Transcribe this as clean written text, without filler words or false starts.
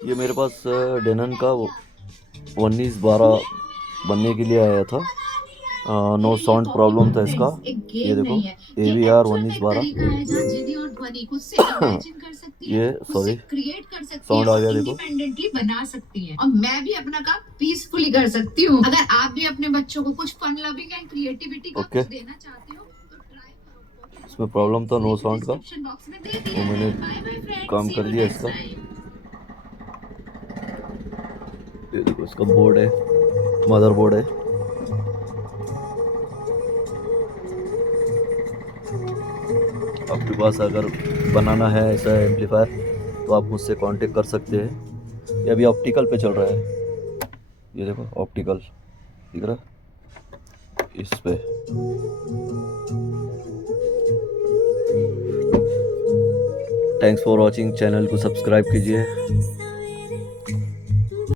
ये मेरे पास डेनन का 1912 बनने के लिए आया था। नो यही साउंड तो प्रॉब्लम ओपन था इसका। फ्रेंड्स एक ये गेम देखो, नहीं है, ये AVR एक्चुअल में उन्नीस एक तरीका बारह है जहाँ जिनी और ध्वनि खुद से इमेजिन कर सकती है, ये उससे सॉरी क्रिएट कर सकती है साउंड आ और गया देखो। इंडिपेंडेंटली बना सकती है। और मैं भी अपना काम पीसफुली कर सकती हूँ। अगर आप भी अपने बच्चों को कुछ फन लविंग एंड क्रिएटिविटी का ओके, कुछ देना चाहते हो तो ट्राई करो पोकेमॉन इसमें प्रॉब्लम फ्रेंड्स, था नो लिंक साउंड का, डिस्क्रिप्शन बॉक्स में दे वो दिया मैंने है। बाय बाय फ्रेंड्स, काम सी कर यू दिया नेक्स्ट इसका। टाइम। ये देखो, इसका बोर्ड है, मदर बोर्ड है। आपके पास अगर बनाना है ऐसा एम्पलीफायर तो आप मुझसे कांटेक्ट कर सकते हैं। ये अभी ऑप्टिकल पे चल रहा है। ये देखो ऑप्टिकल दिख रहा है इस पे। थैंक्स फॉर वॉचिंग, चैनल को सब्सक्राइब कीजिए।